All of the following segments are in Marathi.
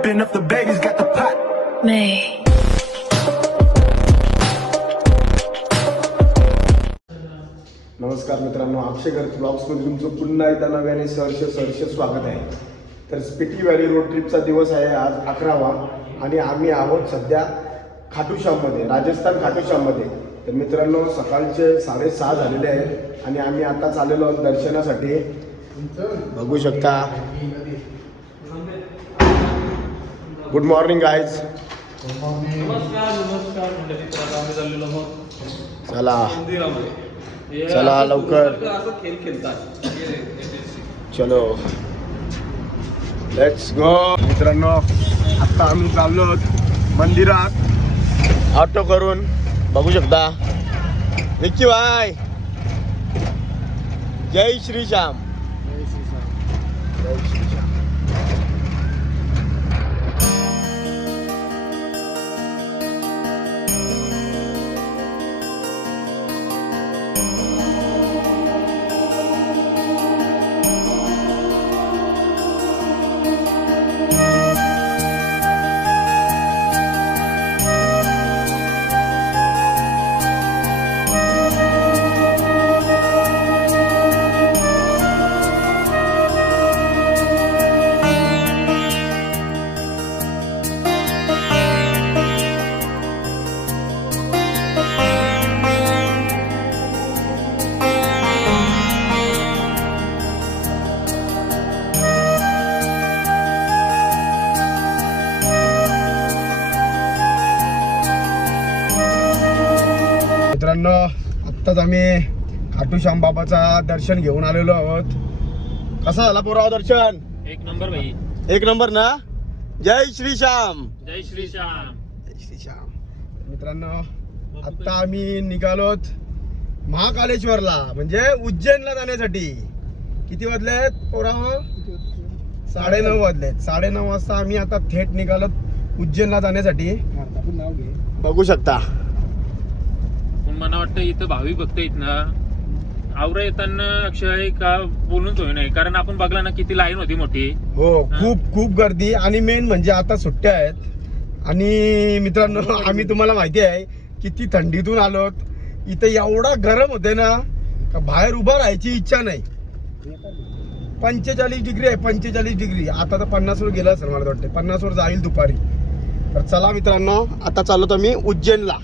whipping up the babies, got the pot. May. नमस्कार मित्रांनो, अक्षय गर्ग ब्लॉग्समध्ये तुमचं पुन्हा एकदा नव्याने सहर्ष स्वागत आहे. तर स्पिटी व्हॅली रोड ट्रिपचा दिवस आहे आज 11वा आणि आम्ही आहोत सध्या खाटूश्याममध्ये, राजस्थान खाटूश्याममध्ये. तर मित्रांनो, सकाळचे 6:30 झालेले आहेत आणि आम्ही आता चाललेलो आहोत दर्शनासाठी. बघू शकता. Good morning guys. नमस्कार मंडळी. आम्ही चाललेलो आहोत चला मंदिरामध्ये. चला लवकर. असं खेळ खेळतात. चलो लेट्स गो. मित्रांनो, आता आम्ही चाललो आहोत मंदिरात ऑटो करून. बघू शकता. विक्की भाई, जय श्री श्याम. जय श्री श्याम. जय श्री श्याम. मित्रांनो, आत्ताच आम्ही खाटूश्याम बाबाचा दर्शन घेऊन आलेलो आहोत. कसा झाला पोराव दर्शन? एक नंबर भाई. एक नंबर ना. जय श्री श्याम. जय श्री श्याम. जय श्री श्याम. मित्रांनो, आता आम्ही निघालोत महाकालेश्वरला, म्हणजे उज्जैनला जाण्यासाठी. किती वाजलेत पोराव? 9:30 वाजलेत. 9:30 वाजता आम्ही आता थेट निघालोत उज्जैनला जाण्यासाठी. बघू शकता. पण मला वाटतं इथं भाविक भक्त आहेत ना, आवरा येताना अक्षय का बोलूनच होई नाही, कारण आपण बघला ना किती लाईन होती मोठी. हो, खूप खूप गर्दी. आणि मेन म्हणजे आता सुट्ट्या आहेत. आणि मित्रांनो, आम्ही तुम्हाला माहिती आहे किती थंडीतून आलोत. इथे एवढा गरम होते ना का बाहेर उभा राहायची इच्छा नाही. 45 डिग्री आहे. 45 डिग्री. आता तर 50 वर गेला असेल मला वाटतं. 50 वर जाईल दुपारी. तर चला मित्रांनो, आता चाललो मी उज्जैनला.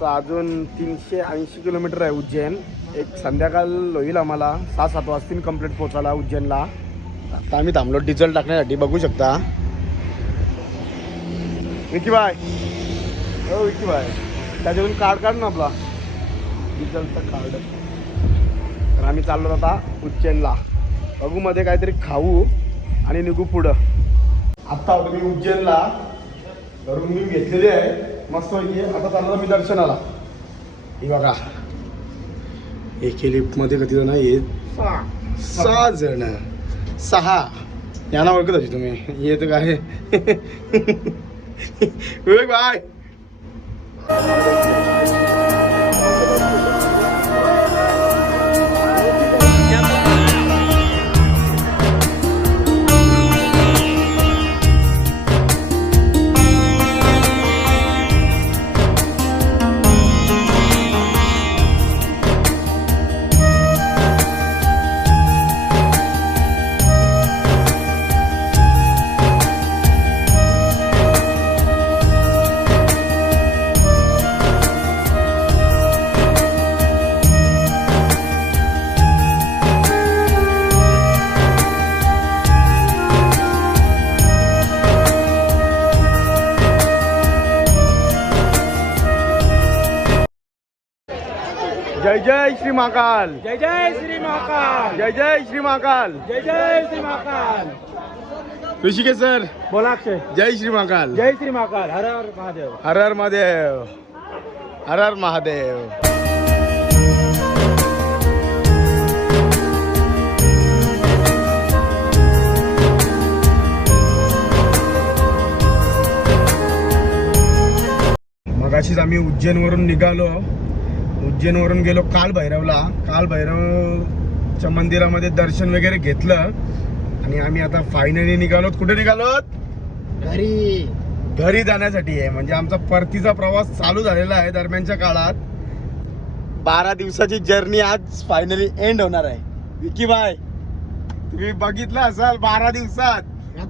तर अजून 380 किलोमीटर आहे उज्जैन. एक संध्याकाळ होईल आम्हाला. 6-7 वाजतील कंप्लीट पोचायला उज्जैनला. आता आम्ही थांबलो डिझेल टाकण्यासाठी. बघू शकता. विकी भाई, हो विकी भाई, त्याच्यातून कार्ड काढ ना आपला डिझेलचा कार्ड. तर आम्ही चाललो आता उज्जैनला. बघू मध्ये काहीतरी खाऊ आणि निघू पुढं. आत्ता होतो मी उज्जैनला. घरून मी घेतलेली आहे मस्त पैकी. आता चाललो मी दर्शनाला. हे बघा, एके लिफ्टमध्ये कधी जण आहेत? 6 जण. 6 यांना ओळखत होती तुम्ही? येतं काय विवेक भाई. जय जय श्री महाकाल. जय जय श्री महाकाल. जय जय श्री महाकाल. जय जय श्री महाकाल. ऋषिकेश सर बोला अक्षय. जय श्री महाकाल. जय श्री महाकाल. हर हर महादेव. हर हर महादेव. हर हर महादेव. मगाशीच आम्ही उज्जैनवरून निघालो. उज्जैनवरून गेलो कालभैरवला. कालभैरवच्या मंदिरामध्ये दर्शन वगैरे घेतलं आणि आम्ही आता फायनली निघालोत. कुठे निघालोत? घरी जाण्यासाठी आहे. म्हणजे आमचा परतीचा प्रवास चालू झालेला आहे. दरम्यानच्या काळात 12 दिवसाची जर्नी आज फायनली एंड होणार आहे. विकी भाई तुम्ही बघितलं असाल 12 दिवसात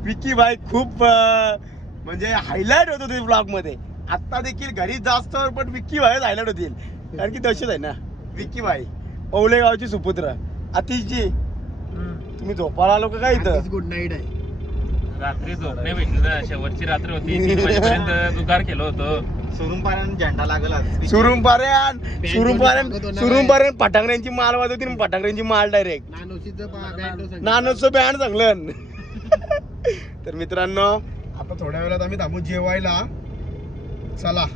विकी भाई खूप म्हणजे हायलाइट होतो ते ब्लॉग मध्ये. आता देखील घरी जास्त पण विकी भाई हायलाइट होतील कारण की तसेच आहे ना विकी भाई. ओवलेगावची सुपुत्र अतिशजी तुम्ही झोपायला आलो का इथं? गुड नाईट आहे. रात्री झोप नाही भेटली ना. शेवटची रात्र होती 3 वाजेपर्यंत दुकार केलं होतं. सुरुंपाऱ्यानं झेंडा लागला. सुरुंपाऱ्यान पटांगऱ्यांची माल वाजवती ना. पटांगऱ्यांची माल डायरेक्ट नानोचं बँड चांगलं. तर मित्रांनो आता थोड्या वेळात आम्ही थांबू जेवायला. चला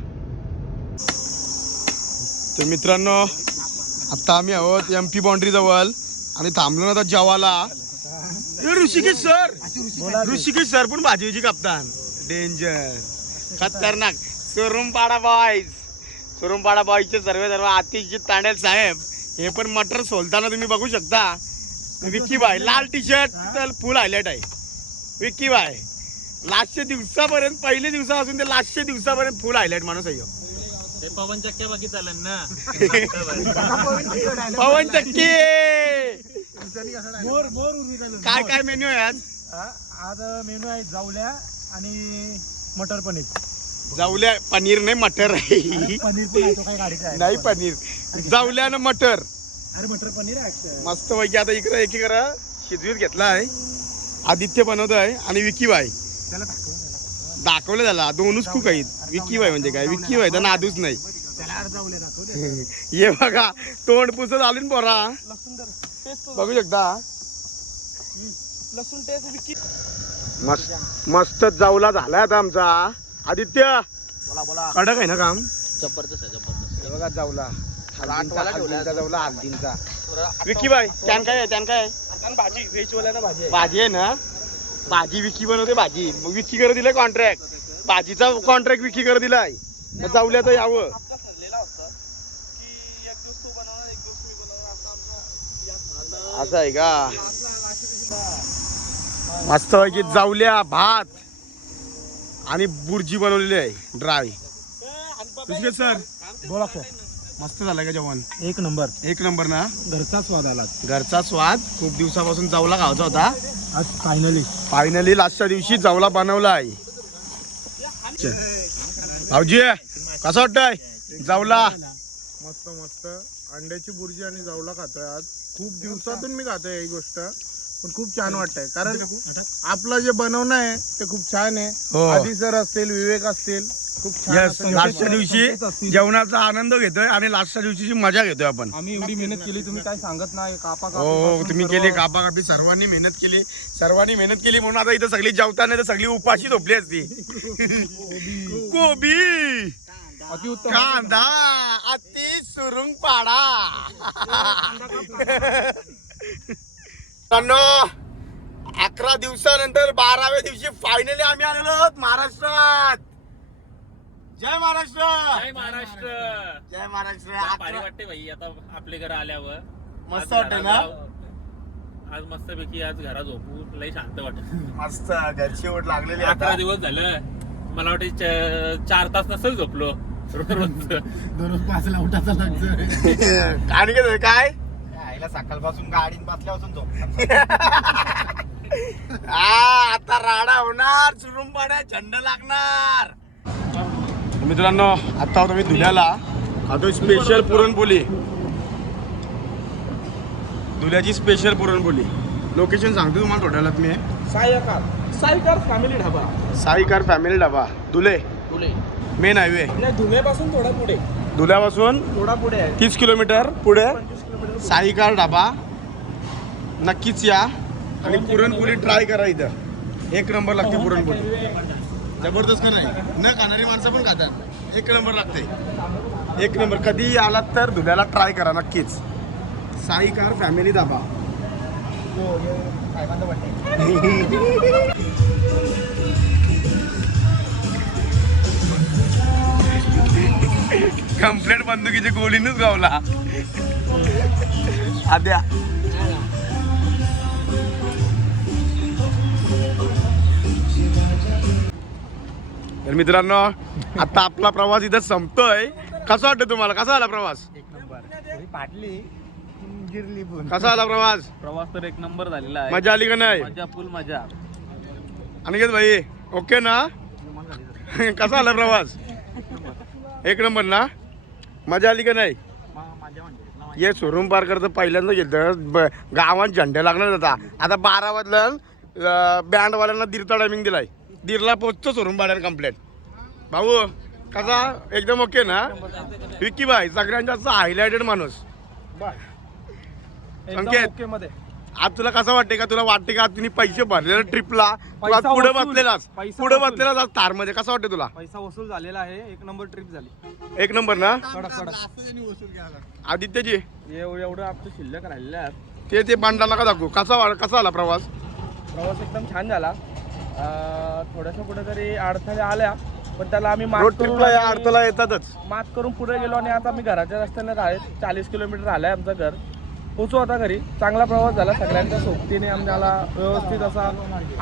तर मित्रांनो आता आम्ही आहोत MP बाउंड्री जवळ आणि थांबलो ना आता जेवायला. ऋषिकेश सर पण भाजीची कप्तान डेंजर खतरनाक. सुरुंपाडा बॉयजचे सर्व आतिशजी तांडेल साहेब हे पण मटर सोलताना तुम्ही बघू शकता. विक्की भाई लाल टी शर्ट तर फुल हायलाइट आहे. विक्की भाई लास्टच्या दिवसापर्यंत पहिले दिवसापासून ते लास्टच्या दिवसापर्यंत फुल हायलाइट माणूस आहे. ते पवन चक्क्या बघितलं ना. पवन चक्की काय काय मेन्यू आहे आज? आज मेनू आहे जावल्या आणि मटर पनीर. जावल्या पनीर नाही मटर आहे. पनीर पण आहे तो काय गाडीचा आहे. नाही पनीर जावल्या ना मटर. अरे मटर पनीर आहे. मस्त पैकी आता इकडे एकीकडे शिजवीत घेतला आहे. आदित्य बनवतोय आणि विकी भाई त्याला दाखवलं त्याला. दोनच कुक आहेत. विकी भाई म्हणजे काय विकी भाई तर नादूच नाही. त्याला जावल्या दाखव. ये बघा तोंड पुसत आली पोरा बघू शकता. लसूण टेस्ट विकी. मस्त जावला झालाय आता आमचा. आदित्य बोला कडक आहे ना काम. जबरदस्त आहे जबरदस्त. हे बघा जावला हल्दींचा जावला हल्दींचा. विकी भाई त्यान काय आहे? त्यान काय आहे? भाजी व्हेजवाल्या ना भाजी भाजी आहे ना. भाजी विकी बनवते भाजी. मग विकी कर दिलाय कॉन्ट्रॅक्ट. भाजीचा कॉन्ट्रॅक्ट विकी कर दिलाय. जावल्याचं यावं असं आहे का. मस्त पैकी जावल्या भात आणि बुर्जी बनवलेली आहे ड्राय. सर बोला सर. मस्त झालंय का जेवण? एक नंबर. एक नंबर ना. घरचा स्वाद आला. घरचा स्वाद. खूप दिवसापासून जावला खायचा होता. आज फायनली लास्टच्या दिवशी जावला बनवला आहे. भाऊजी कसं वाटतंय जावला? मस्त मस्त. अंड्याची बुर्जी आणि जावला खातोय आज. खूप दिवसातून मी खातोय ही गोष्ट पण खूप छान वाटतंय कारण आपलं जे बनवणं आहे ते खूप छान आहे. हो. आधी सर असतील विवेक असतील खूप छान यस असं लास्टच्या दिवशी जेवणाचा आनंद घेतोय आणि लास्टच्या दिवशीची मजा घेतोय आपण. आम्ही एवढी मेहनत केली तुम्ही काय सांगत नाही. कापा हो तुम्ही केली कापाकापी सर्वांनी मेहनत केली म्हणून आता इथं सगळी जेवताना तर सगळी उपाशी झोपली असती. कोबी कांदा अति सुरुंग पाडा. 11 दिवसानंतर 12व्या दिवशी फायनली आम्ही आलेलो आहोत महाराष्ट्रात. जय महाराष्ट्र. जय महाराष्ट्र. जय महाराष्ट्र. भारी वाटते भाई आता आपल्या घरा आल्यावर. मस्त वाटतं ना. आज मस्त पैकी आज घरात झोपू लई शांत वाटत. मस्त घरची ओढ लागलेली 11 दिवस झालं. मला वाटतं 4 तास नसेल झोपलो रोज. दररोज 5ला उठायचं लागतं. आणि काय आईला सकाळपासून गाडीत बसल्यापासून झोप. आता राडा होणार. चुरून पाड्या झंड लागणार. मित्रांनो आता आम्ही धुल्याला आता स्पेशल पुरणपोळी. धुल्याची स्पेशल पुरणपोळी. लोकेशन सांगतो तुम्हाला थोड्यालाच मी. Saikar family dhaba. Saikar family dhaba Dhule main highway. धुम्यापासून थोडा पुढे. धुल्यापासून थोडा पुढे आहे. 30 किलोमीटर पुढे साईकार ढाबा. नक्कीच या आणि पुरणपोळी ट्राय करा. इथं एक नंबर लागते पुरणपोळी. जबरदस्त का नाही. न खाणारी माणसं पण खातात. एक नंबर लागते. एक नंबर. कधी आलात तर धुल्याला ट्राय करा नक्कीच. साईकार फॅमिली ढाबा. कंप्लेंट बंदुकीची गोळीनच गावला आद्या. तर मित्रांनो आता आपला प्रवास इथं संपतोय. कसा वाटतं तुम्हाला? कसा आला प्रवास? एक नंबर पाटली गिरली पण. कसा आला प्रवास? प्रवास तर एक नंबर झालेला आहे. मजा आली का नाही? मजा फुल मजा. अनिकेत भाई ओके ना? कसा आला प्रवास? एक नंबर ना? मजा आली का नाही? ये शोरूम पार करतं पहिल्यांदा घेतं गावात झंडे लागणार होता. आता 12 वाजलं बँडवाल्यांना दीडचा टायमिंग दिलाय. दीडला पोचतो शोरूम भाड्यानं कंप्लेंट. भाऊ कसा एकदम ओके ना? विकी भाई सगळ्यांचा असा हायलाइटेड माणूस. संकेत मध्ये आज तुला कसं वाटते का? तुला वाटते का तुम्ही पैसे भरलेले ट्रिपला तू आज पैसा पुढे वसूल. बसलेलास पैसा पुढे वसूल. बसलेलास आज थार मध्ये कसं वाटते तुला? पैसा वसूल झालेला आहे. एक नंबर ट्रिप झाली. एक नंबर ना? कडक कडक. आदित्यजी एवढं आमचं शिल्लक राहिलेलं आहे. ते बांडा नका दाखवू. कसा आला प्रवास? प्रवास एकदम छान झाला. थोड्याशा कुठेतरी अडथळे आल्या पण त्याला आम्ही रोड ट्रिपला या अडथळा येतातच. मात करून पुढे गेलो आणि आता आम्ही घराच्या रस्त्याने राहत 40 किलोमीटर आलाय आमचं घर. पोचू आता घरी. चांगला प्रवास झाला. सगळ्यांच्या सोबतीने आम्हाला व्यवस्थित असा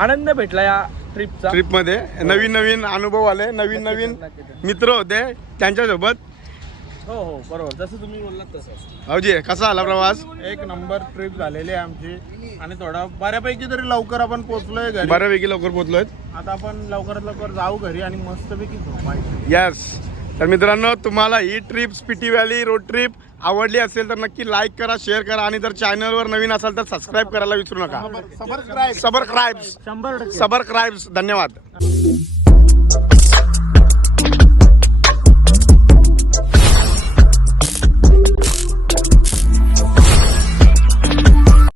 आनंद भेटला या ट्रिपचा. ट्रिप मध्ये नवीन अनुभव आले. नवीन मित्र होते त्यांच्यासोबत. हो हो बरोबर जसं तुम्ही बोललात तसं. भाऊजी कसा आला प्रवास? एक नंबर ट्रिप झालेली आहे आमची आणि थोडा बऱ्यापैकी तरी लवकर आपण पोहोचलोय घरी. बऱ्यापैकी लवकर पोहोचलोय. आता आपण लवकरात लवकर जाऊ घरी आणि मस्तपैकी झोपायचं. यस. तर मित्रांनो तुम्हाला ही trip Spiti valley road trip आवडली असेल तर नक्की लाईक करा, शेअर करा आणि जर चॅनलवर नवीन असाल तर सबस्क्राईब करायला विसरू नका. सबस्क्राईब 100%. धन्यवाद.